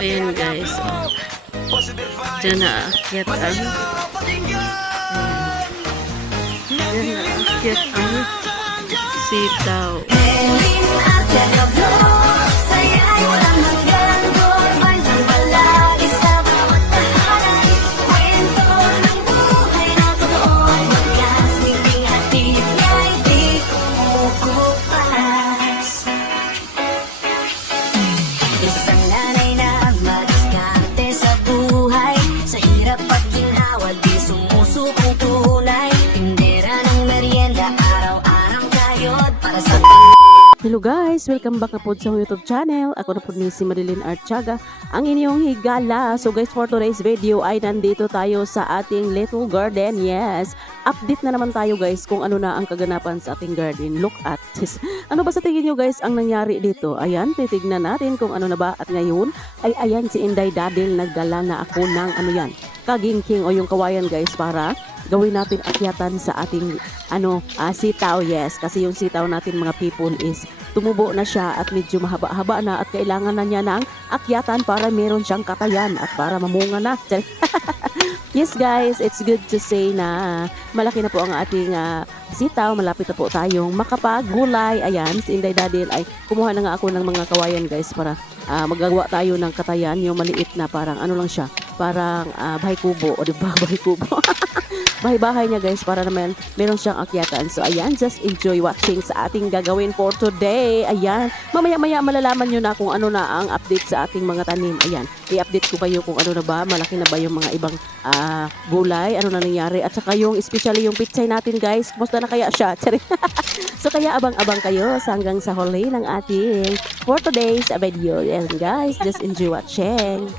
Ayan guys, oh. Diyan naakyat ang diyan naakyat ang sitaw. Hello guys! Welcome back na po sa YouTube channel. Ako na po ni si Marilyn Archaga, ang inyong higala. So guys, for today's video ay nandito tayo sa ating little garden. Yes! Update na naman tayo guys kung ano na ang kaganapan sa ating garden. Look at this. Ano ba sa tingin nyo guys ang nangyari dito? Ayan, titignan natin kung ano na ba. At ngayon ay ayan si Inday Dadil, nagdala na ako ng ano yan, kagingking o yung kawayan guys para gawin natin akyatan sa ating sitaw. Yes, kasi yung sitaw natin mga people is tumubo na siya at medyo mahaba-haba na at kailangan na niya ng akyatan para meron siyang katayan at para mamunga na. Yes guys, it's good to say na malaki na po ang ating sitaw. Malapit na po tayong makapagulay. Ayan, si Inday Dadil ay kumuha na nga ako ng mga kawayan guys para magagawa tayo ng katayan. Yung maliit na parang ano lang siya, parang bahay kubo. O diba, bahay kubo. Bahay-bahay niya guys para naman meron siyang akyatan. So ayan, just enjoy watching sa ating gagawin for today. Ayan, mamaya-maya malalaman nyo na kung ano na ang update sa ating mga tanim. Ayan, i-update ko kayo kung ano na ba, malaki na ba yung mga ibang gulay, ano na nangyari. At saka yung, especially yung pitsay natin guys, kumusta na kaya siya? So kaya abang-abang kayo hanggang sa huli ng ating for today's video. And guys, just enjoy watching.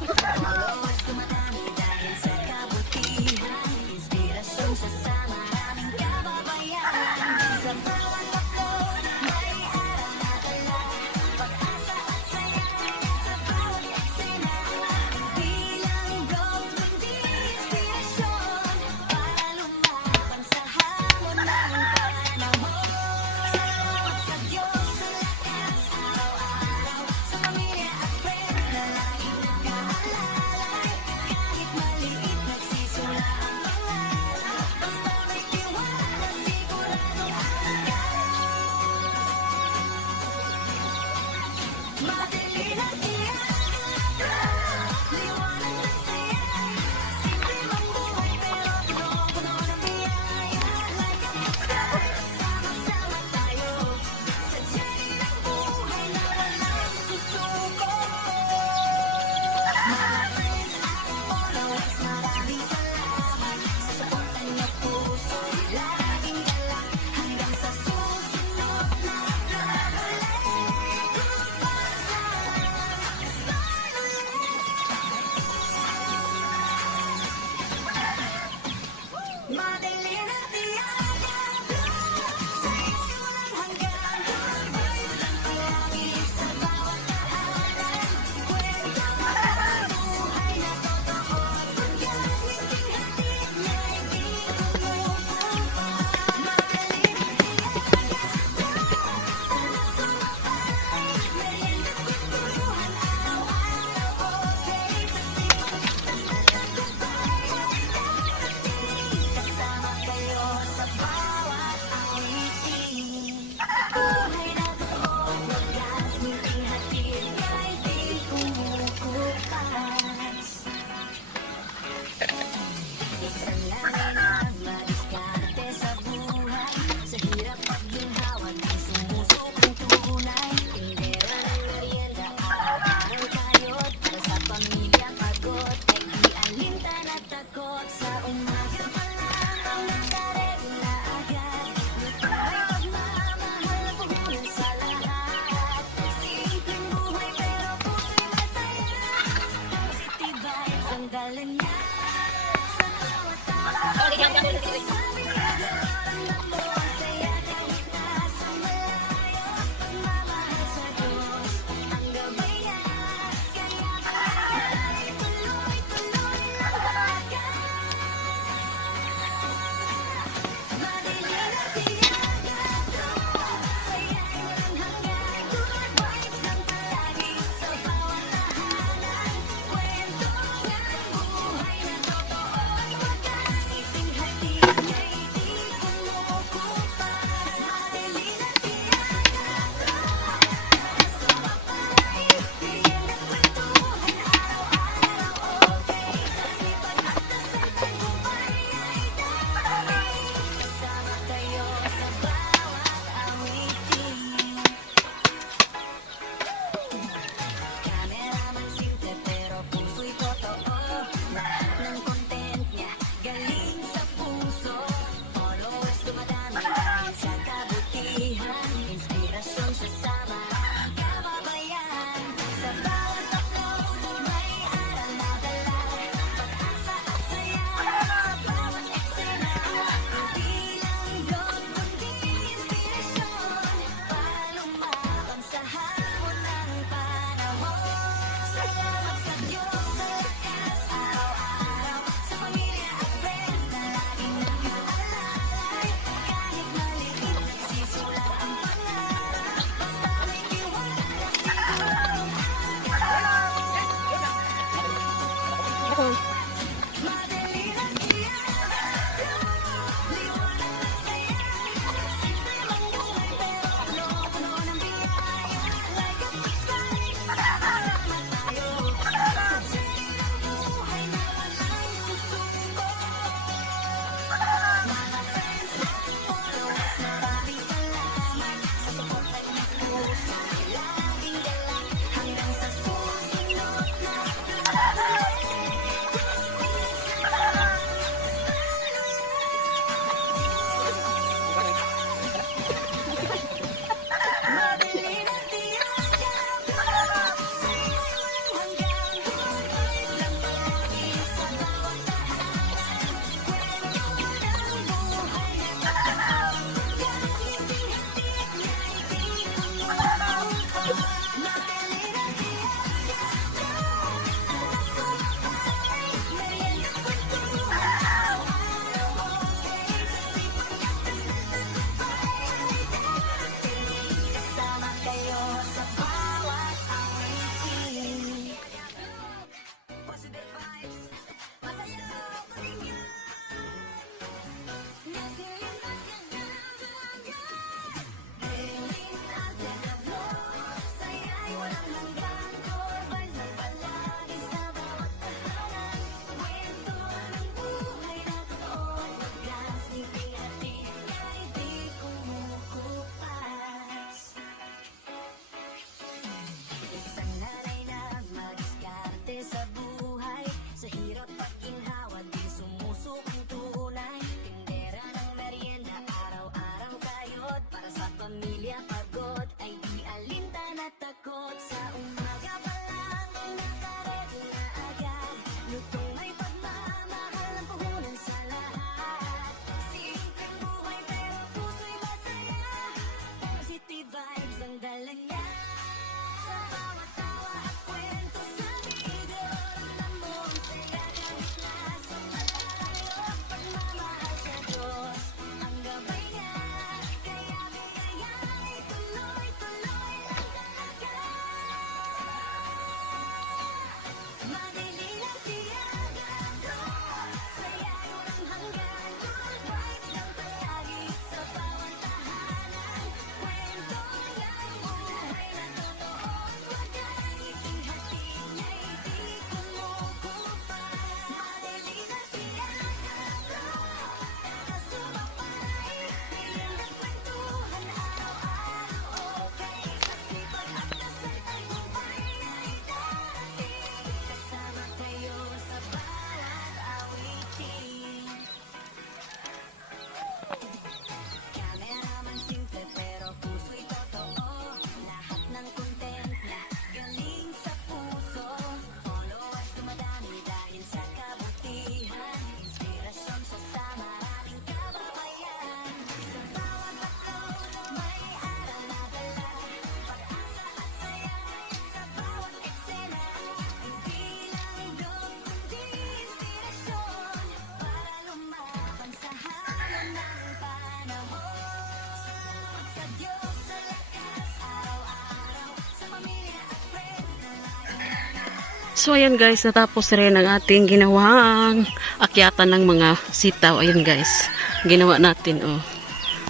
So ayan guys, natapos rin ang ating ginawang akyatan ng mga sitaw. Ayan guys, ginawa natin oh.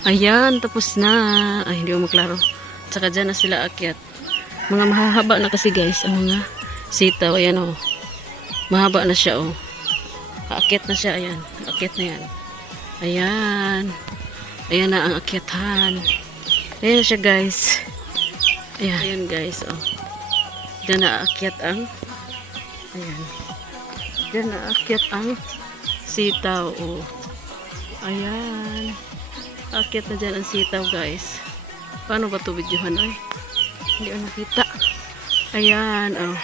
Ayan, tapos na. Ay, hindi ko maklaro. Tsaka dyan na sila akyat. Mga mahahaba na kasi guys ang mga sitaw. Ayan oh. Mahaba na siya oh. Aakyat na siya, ayan. Aakyat na yan. Ayan. Ayan na ang akyatan. Ayan na siya guys. Ayan, ayan guys oh. Dyan na aakyat ang ayan. Dyan na aakyat ang sitaw oh. Ayan. Aakyat na dyan ang sitaw guys. Paano ba ito videohan ay? Hindi ko nakita. Ayan oh.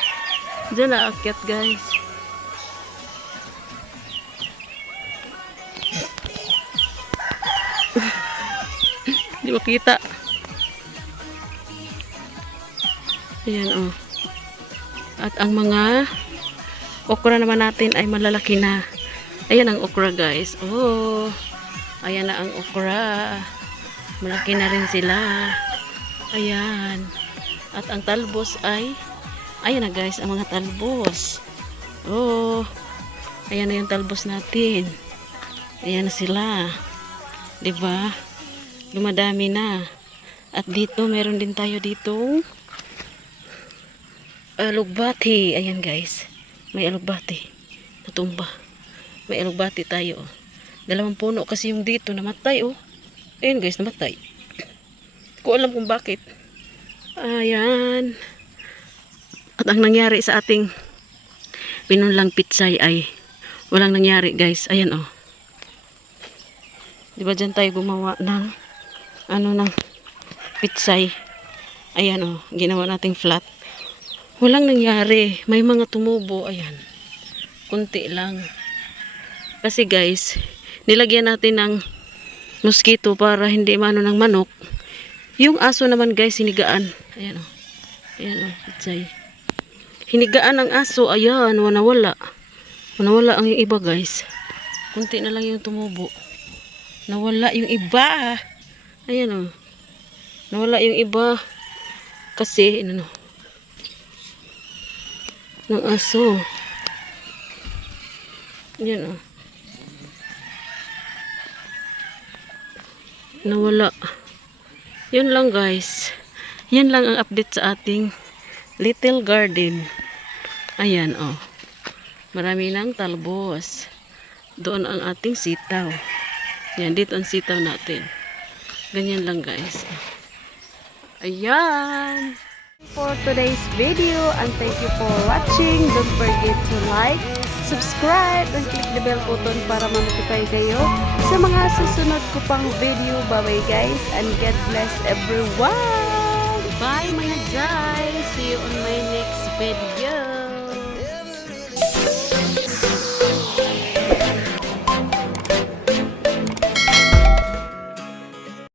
Dyan na aakyat guys. Hindi makita. Ayan oh. At ang mga okra naman natin ay malalaki na. Ayan ang okra guys. Oh. Ayan na ang okra. Malaki na rin sila. Ayan. At ang talbos ay ayan na guys ang mga talbos. Oh. Ayan na yung talbos natin. Ayan na sila. 'Di ba? Dumadami na. At dito, meron din tayo ditong alugbati. Ayan guys. May alugbati. Natumba. May alugbati tayo. 2 puno kasi yung dito namatay oh. Ayan guys, namatay. Ko alam kung bakit. Ayan. At ang nangyari sa ating pinunlang pitsay ay walang nangyari guys. Ayan oh. Diba dyan tayo gumawa ng ng pitsay. Ayan oh, ginawa nating flat. Walang nangyari. May mga tumubo. Ayan. Kunti lang. Kasi guys, nilagyan natin ng mosquito para hindi mano ng manok. Yung aso naman guys, hinigaan. Ayan oh. Ayan oh, pitsay. Hinigaan ang aso. Ayan, nawala. Nawala ang yung iba guys. Kunti na lang yung tumubo. Nawala yung iba. Ayan o. Nawala yung iba. Kasi, ng aso. Ayan o. Nawala. Yun lang guys. Yan lang ang update sa ating little garden. Ayan o. Marami ng talbos. Doon ang ating sitaw. Yan, dito ang sitaw natin. Ganyan lang guys. Ayan. For today's video and thank you for watching. Don't forget to like, subscribe, and click the bell button para ma-notify kayo sa mga susunod ko pang video. Bye-bye guys and God bless everyone. Bye mga guys. See you on my next video.